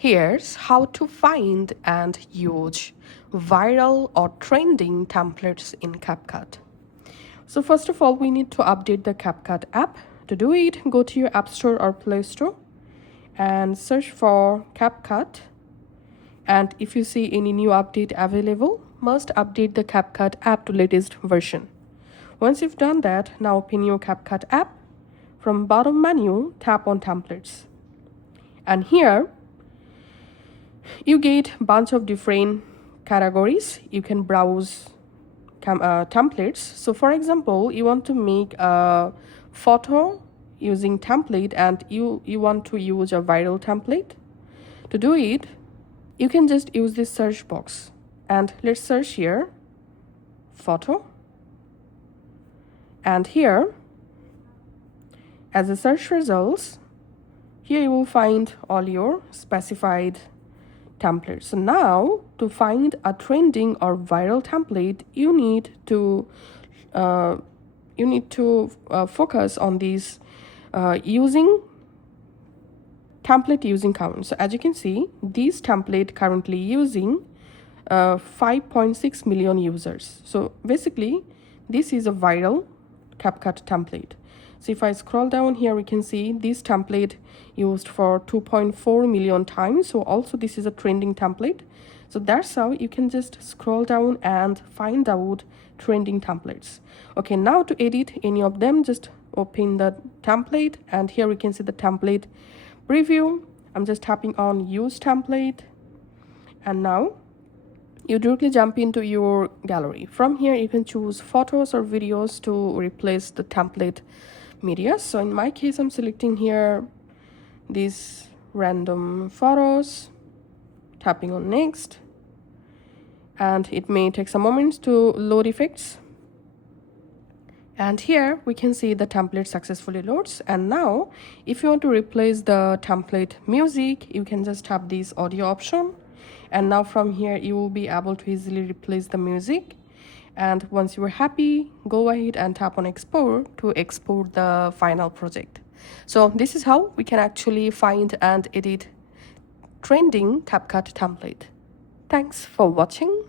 Here's how to find and use viral or trending templates in Capcut. So first of all, we need to update the Capcut app. To do it, go to your App Store or Play Store and search for Capcut. And if you see any new update available, must update the Capcut app to latest version. Once you've done that, now open your Capcut app. From bottom menu, tap on templates. And here, you get a bunch of different categories. You can browse templates. So for example, you want to make a photo using template and you want to use a viral template. To do it, you can just use this search box and let's search here photo, and here as a search results, here you will find all your specified templates. So now to find a trending or viral template, you need to focus on these using template using count. So as you can see, this template currently using 5.6 million users. So basically this is a viral Capcut template. So if I scroll down here, we can see this template used for 2.4 million times. So also this is a trending template. So that's how you can just scroll down and find out trending templates. Okay, now to edit any of them, just open the template and here we can see the template preview. I'm just tapping on use template and now you directly jump into your gallery. From here you can choose photos or videos to replace the template media. So in my case, I'm selecting here these random photos, tapping on next, and it may take some moments to load effects. And here we can see the template successfully loads. And now if you want to replace the template music, you can just tap this audio option. And now from here, you will be able to easily replace the music. And once you are happy, go ahead and tap on export to export the final project. So this is how we can actually find and edit trending Capcut template. Thanks for watching.